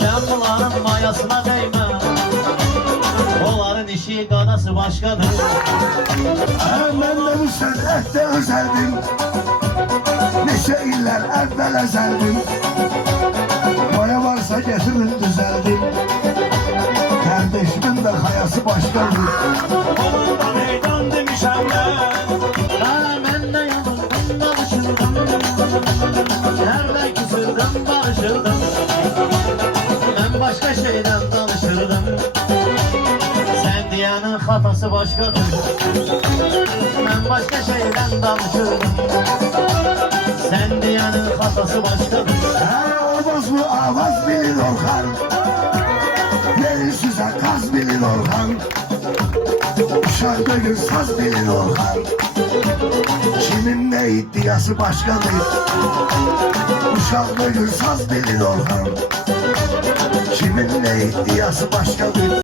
Sen bunların mayasına değme. Onların işi kadası başkadır. Ben de bu sənətdə özəldim. Neçə illər əvvəl əzəldim. Maya varsa getirin düzəldim. Kardeşimin de hayası başkadır. Olanda meydan demişəm mən. Ben de yanımdan barışırdım. Nerede küsürdüm barışırdım. Ben başka şeyden danışırdım. Sen diyenin hatası başkadır. Ben başka şeyden danışırdım. Sen diyenin hatası başkadır. Olmaz mı avaz bilir Orhan. Verir size kaz bilir Orhan. Şarkı gün saz bilir Orhan. Kimin ne iddiası başkadır. Uşaklı gün saz bilir Orhan. Kimin ne iddiası başkadır.